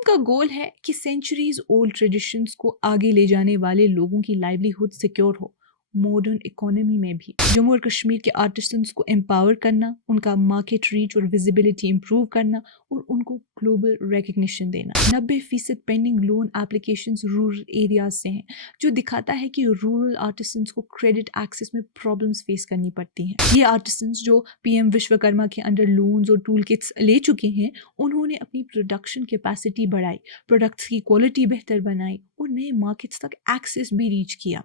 Scheme का गोल है कि सेंचुरीज ओल्ड ट्रेडिशंस को आगे ले जाने वाले लोगों की लाइवलीहुड सिक्योर हो मॉडर्न इकोनॉमी में भी। जम्मू और कश्मीर के आर्टिसंस को एम्पावर करना, उनका मार्केट रीच और विजिबिलिटी इंप्रूव करना और उनको ग्लोबल रिकग्निशन देना। 90% pending loan applications rural areas से हैं, जो दिखाता है कि रूरल आर्टिसंस को क्रेडिट एक्सेस में प्रॉब्लम्स फेस करनी पड़ती हैं। ये आर्टिसंस जो पीएम विश्वकर्मा के अंडर लोन्स और टूल किट्स ले चुके हैं, उन्होंने अपनी प्रोडक्शन कैपेसिटी बढ़ाई, प्रोडक्ट्स की क्वालिटी बेहतर बनाई और नए मार्केट्स तक एक्सेस भी रीच किया।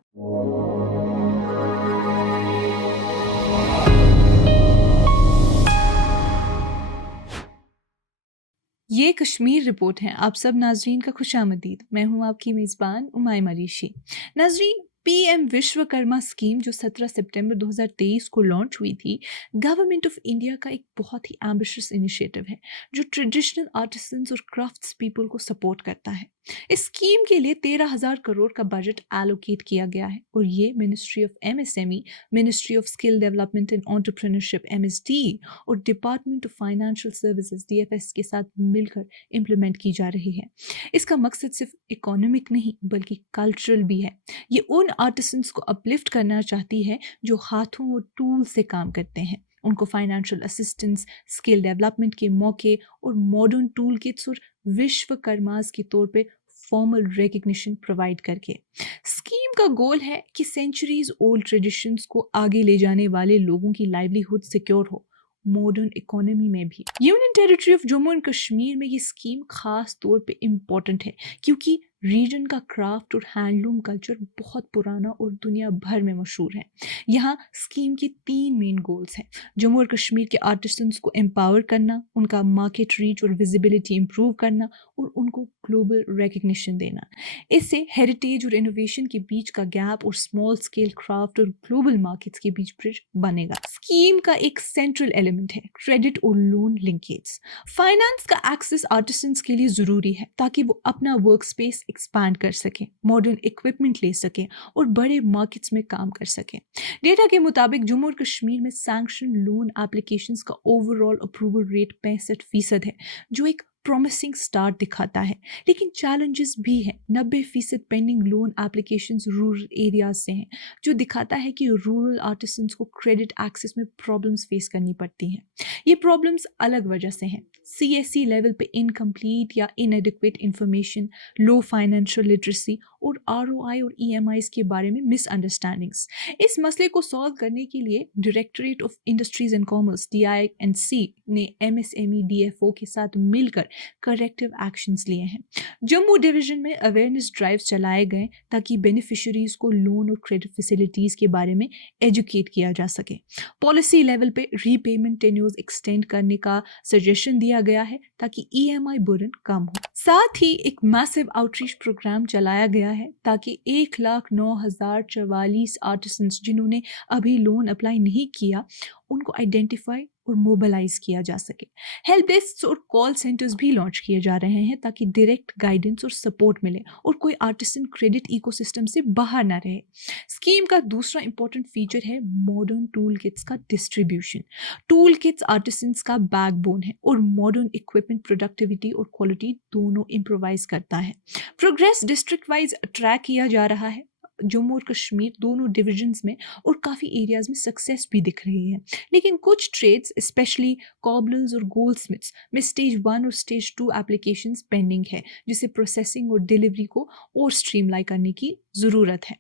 ये कश्मीर रिपोर्ट है। आप सब नाजरीन का खुशामदीद। मैं हूं आपकी मेज़बान उमाइमा ऋषि। नाजरीन, पीएम विश्वकर्मा स्कीम जो 17 सितंबर 2023 को लॉन्च हुई थी, गवर्नमेंट ऑफ इंडिया का एक बहुत ही एम्बिशियस इनिशिएटिव है जो ट्रेडिशनल आर्टिसंस और क्राफ्ट्स पीपल को सपोर्ट करता है। इस स्कीम के लिए 13,000 करोड़ का बजट एलोकेट किया गया है और ये ministry of MSME, ministry of skill development and entrepreneurship MSD और department of financial services DFS के साथ मिलकर इम्प्लीमेंट की जा रही है। इसका मकसद सिर्फ इकोनॉमिक नहीं बल्कि कल्चरल भी है। ये उन आर्टिसंस को अपलिफ्ट करना चाहती है जो हाथों और टूल से काम करते हैं। उनको फाइनेंशियल असिस्टेंस, स्किल डेवलपमेंट के मौके और मॉडर्न टूल किट्स और विश्वकर्मास के तौर पे फॉर्मल रिकग्निशन प्रोवाइड करके। स्कीम का गोल है कि सेंचुरीज ओल्ड ट्रेडिशंस को आगे ले जाने वाले लोगों की लाइवलीहुड सिक्योर हो मॉडर्न इकोनॉमी में भी। Union territory of Jammu and Kashmir में ये स्कीम खास तौर पे इम्पोर्टेंट है क्योंकि रीजन का क्राफ्ट और हैंडलूम कल्चर बहुत पुराना और दुनिया भर में मशहूर है। यहाँ स्कीम की 3 मेन गोल्स हैं। जम्मू और कश्मीर के आर्टिसंस को एम्पावर करना, उनका मार्केट रीच और विजिबिलिटी इंप्रूव करना और उनको ग्लोबल रिकग्निशन देना। इससे हेरिटेज और इनोवेशन के बीच का गैप और स्मॉल स्केल क्राफ्ट और ग्लोबल मार्केट्स के बीच ब्रिज बनेगा। स्कीम का एक सेंट्रल एलिमेंट है क्रेडिट और लोन लिंकेज। फाइनेंस का एक्सेस आर्टिसंस के लिए जरूरी है ताकि वो अपना वर्क स्पेस एक्सपैंड कर सके, मॉडर्न इक्विपमेंट ले सके और बड़े मार्केट्स में काम कर सके। डेटा के मुताबिक जम्मू और कश्मीर में सैंक्शन लोन एप्लीकेशंस का ओवरऑल अप्रूवल रेट 65% है, जो एक प्रॉमिसिंग स्टार्ट दिखाता है। लेकिन चैलेंजेस भी हैं। 90% pending loan applications rural areas से हैं, जो दिखाता है कि रूरल आर्टिसंस को क्रेडिट एक्सेस में प्रॉब्लम्स फेस करनी पड़ती हैं। ये प्रॉब्लम्स अलग वजह से हैं। सीएससी लेवल पे इनकम्प्लीट या इनएडिक्वेट इंफॉर्मेशन, लो फाइनेंशियल लिटरेसी और आरओआई और ईएमआईज के बारे में मिसअंडरस्टैंडिंग्स। इस मसले को सॉल्व करने के लिए directorate of industries and commerce DI&C ने MSME DFO के साथ मिलकर करेक्टिव एक्शंस लिए हैं। जम्मू डिवीजन में अवेयरनेस ड्राइव्स चलाए गए ताकि बेनिफिशियरीज को लोन और क्रेडिट फैसिलिटीज के बारे में एजुकेट किया जा सके। पॉलिसी लेवल पे रीपेमेंट टेन्योर्स एक्सटेंड करने का सजेशन दिया गया है ताकि EMI बर्डन कम हो। साथ ही एक मैसिव आउटरीच प्रोग्राम चलाया गया है ताकि 1,09,044 आर्टिसंस जिन्होंने अभी लोन अप्लाई नहीं किया उनको आइडेंटिफाई और मोबिलाइज किया जा सके। हेल्प डेस्क और कॉल सेंटर्स भी लॉन्च किए जा रहे हैं ताकि डायरेक्ट गाइडेंस और सपोर्ट मिले और कोई आर्टिसन क्रेडिट इकोसिस्टम से बाहर ना रहे। स्कीम का दूसरा इंपॉर्टेंट फीचर है मॉडर्न टूल किट्स का डिस्ट्रीब्यूशन। टूल किट्स आर्टिसंस का बैकबोन है और मॉडर्न इक्विपमेंट प्रोडक्टिविटी और क्वालिटी दोनों इम्प्रोवाइज करता है। प्रोग्रेस डिस्ट्रिक्ट वाइज ट्रैक किया जा रहा है। जम्मू और कश्मीर दोनों डिविजन्स में और काफ़ी एरियाज में सक्सेस भी दिख रही है। लेकिन कुछ ट्रेड्स स्पेशली कॉबलर्स और गोल्डस्मिथ्स में स्टेज 1 और स्टेज 2 एप्लीकेशंस पेंडिंग है, जिसे प्रोसेसिंग और डिलीवरी को और स्ट्रीमलाइन करने की ज़रूरत है।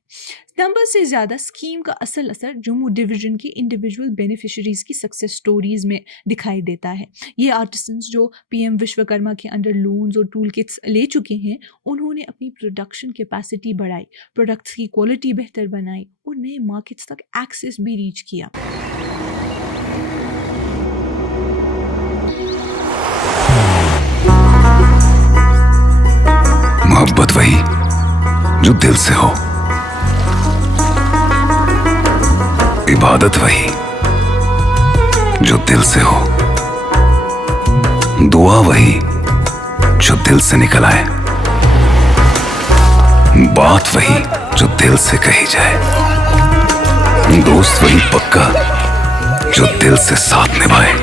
नंबर से ज़्यादा स्कीम का असल असर जम्मू डिवीजन के इंडिविजुअल बेनिफिशरीज की सक्सेस स्टोरीज में दिखाई देता है। ये आर्टिसंस जो पीएम विश्वकर्मा के अंडर लोन्स और टूल किट्स ले चुके हैं, उन्होंने अपनी प्रोडक्शन कैपेसिटी बढ़ाई, प्रोडक्ट्स की क्वालिटी बेहतर बनाई और नए मार्केट्स तक एक्सेस भी रीच किया। मोहब्बत वही जो दिल से हो, इबादत वही जो दिल से हो, दुआ वही जो दिल से निकल आए, बात वही जो दिल से कही जाए, दोस्त वही पक्का जो दिल से साथ निभाए।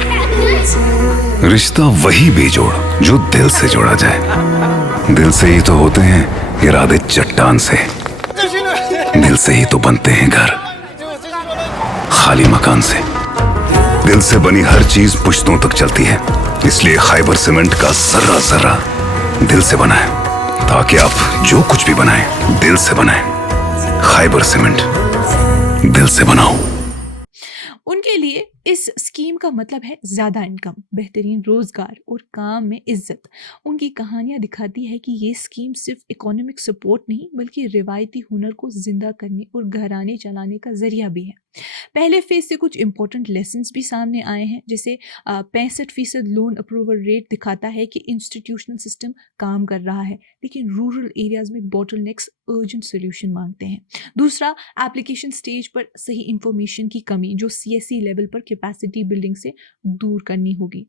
रिश्ता वही बेजोड़ जो दिल से जोड़ा जाए। दिल से ही तो होते हैं इरादे चट्टान से। दिल से ही तो बनते हैं घर खाली मकान से। दिल से बनी हर चीज पुश्तों तक चलती है, इसलिए खैबर सीमेंट का जर्रा जर्रा दिल से बना है, ताकि आप जो कुछ भी बनाएं दिल से बनाएं। खैबर सीमेंट, दिल से बनाओ। उनके लिए इस स्कीम का मतलब है ज़्यादा इनकम, बेहतरीन रोज़गार और काम में इज्जत। उनकी कहानियाँ दिखाती है कि ये स्कीम सिर्फ इकोनॉमिक सपोर्ट नहीं बल्कि रिवायती हुनर को जिंदा करने और घराने चलाने का जरिया भी है। पहले फेज से कुछ इंपॉर्टेंट लेसन्स भी सामने आए हैं, जैसे 65% लोन अप्रूवल रेट दिखाता है कि इंस्टीट्यूशनल सिस्टम काम कर रहा है, लेकिन रूरल एरियाज में बॉटलनेक्स अर्जेंट सोल्यूशन मांगते हैं। दूसरा, एप्लीकेशन स्टेज पर सही इंफॉर्मेशन की कमी जो CSE लेवल पर कैपेसिटी बिल्डिंग से दूर करनी होगी।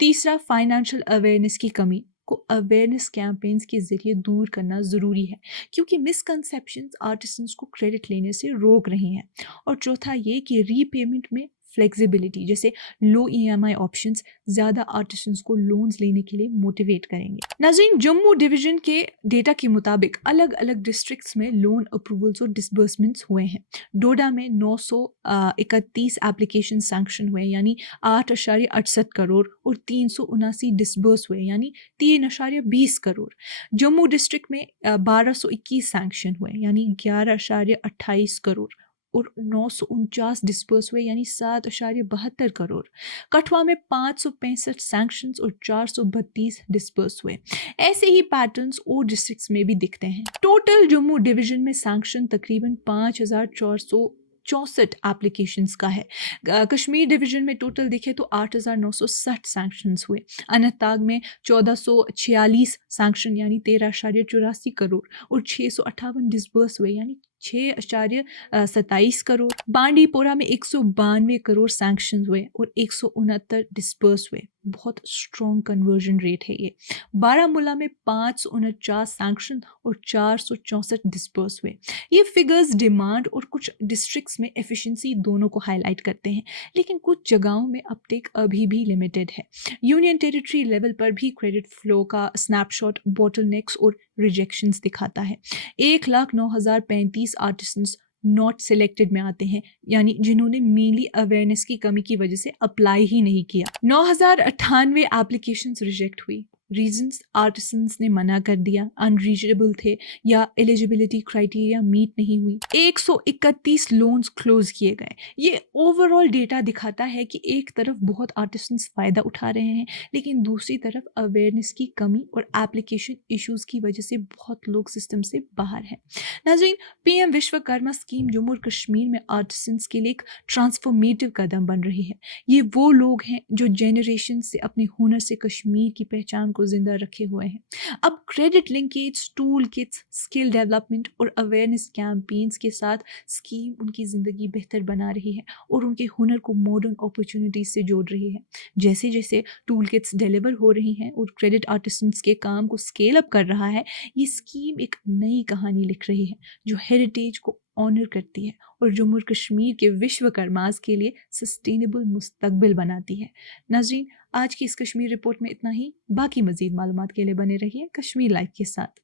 तीसरा, फाइनेंशियल अवेयरनेस की कमी को अवेयरनेस कैंपेन्स के जरिए दूर करना ज़रूरी है, क्योंकि मिसकंसेप्शंस आर्टिसंस को क्रेडिट लेने से रोक रही हैं। और चौथा ये कि रीपेमेंट में फ्लेक्सिबिलिटी, जैसे लो EMI ऑप्शंस ज़्यादा आर्टिसंस को लोन्स लेने के लिए मोटिवेट करेंगे। नाज़रीन, जम्मू डिवीज़न के डेटा के मुताबिक अलग अलग डिस्ट्रिक्ट्स में लोन अप्रूवल्स और डिसबर्समेंट्स हुए हैं। डोडा में 931 एप्लीकेशन सैंक्शन हुए, यानी 8.68 करोड़, और 379 डिसबर्स हुए, यानी 3.20 करोड़। जम्मू डिस्ट्रिक्ट में 1221 सैंक्शन हुए, यानी 11.28 करोड़, और 949 डिस्पर्स हुए, यानी 7.72 करोड़। कठुआ में 565 सैंक्शंस और 432 डिस्पर्स हुए। ऐसे ही पैटर्न्स और डिस्ट्रिक्ट्स में भी दिखते हैं। टोटल जम्मू डिवीजन में सैंक्शन तकरीबन 5,464 एप्लीकेशंस का है। कश्मीर डिवीजन में टोटल देखें तो 8,960 सैंक्शंस हुए। अनंतनाग में 1,446 सैंक्शन, यानी 13.84 करोड़, और 658 डिसबर्स हुए, यानी 6.27 करोड़। बांडीपोरा में 192 करोड़ सैंक्शन हुए और 169 डिसबर्स हुए। बहुत स्ट्रॉन्ग कन्वर्जन रेट है ये। बारामूला में 549 सैंक्शन और 464 डिसबर्स हुए। ये फिगर्स डिमांड और कुछ डिस्ट्रिक्ट्स में एफिशिएंसी दोनों को हाईलाइट करते हैं, लेकिन कुछ जगहों में अपटेक अभी भी लिमिटेड है। यूनियन टेरिटरी लेवल पर भी क्रेडिट फ्लो का स्नैपशॉट बॉटलनेक्स और रिजेक्शंस दिखाता है। 1,09,035 आर्टिसंस नॉट सिलेक्टेड में आते हैं, यानी जिन्होंने मेनली अवेयरनेस की कमी की वजह से अप्लाई ही नहीं किया। 9,098 एप्लीकेशंस रिजेक्ट हुई। रीजंस, आर्टिसंस ने मना कर दिया, अनरीचेबल थे, या एलिजिबिलिटी क्राइटेरिया मीट नहीं हुई। 131 लोन्स क्लोज किए गए। ये ओवरऑल डेटा दिखाता है कि एक तरफ बहुत आर्टिसंस फ़ायदा उठा रहे हैं, लेकिन दूसरी तरफ अवेयरनेस की कमी और एप्लीकेशन इश्यूज की वजह से बहुत लोग सिस्टम से बाहर हैं। नाज़रीन, PM विश्वकर्मा स्कीम जम्मू और कश्मीर में आर्टिसंस के लिए एक ट्रांसफॉर्मेटिव कदम बन रही है। ये वो लोग हैं जो जेनरेशन से अपने हुनर से कश्मीर की पहचान को जिंदा रखे हुए हैं। अब credit linkage, tool kits, skill development और अवेयरनेस कैंपेन्स के साथ स्कीम उनकी ज़िंदगी बेहतर बना रही है और उनके हुनर को मॉडर्न अपॉर्चुनिटीज से जोड़ रही है। जैसे जैसे टूल किट्स डिलीवर हो रही हैं और क्रेडिट आर्टिसंस के काम को स्केल अप कर रहा है, ये स्कीम एक नई कहानी लिख रही है जो हेरिटेज को ऑनर करती है और जम्मू और कश्मीर के विश्वकर्मास के लिए सस्टेनेबल मुस्तकबिल बनाती है। नाज़रीन, आज की इस कश्मीर रिपोर्ट में इतना ही। बाकी मज़ीद मालूमात के लिए बने रहिए कश्मीर लाइव के साथ।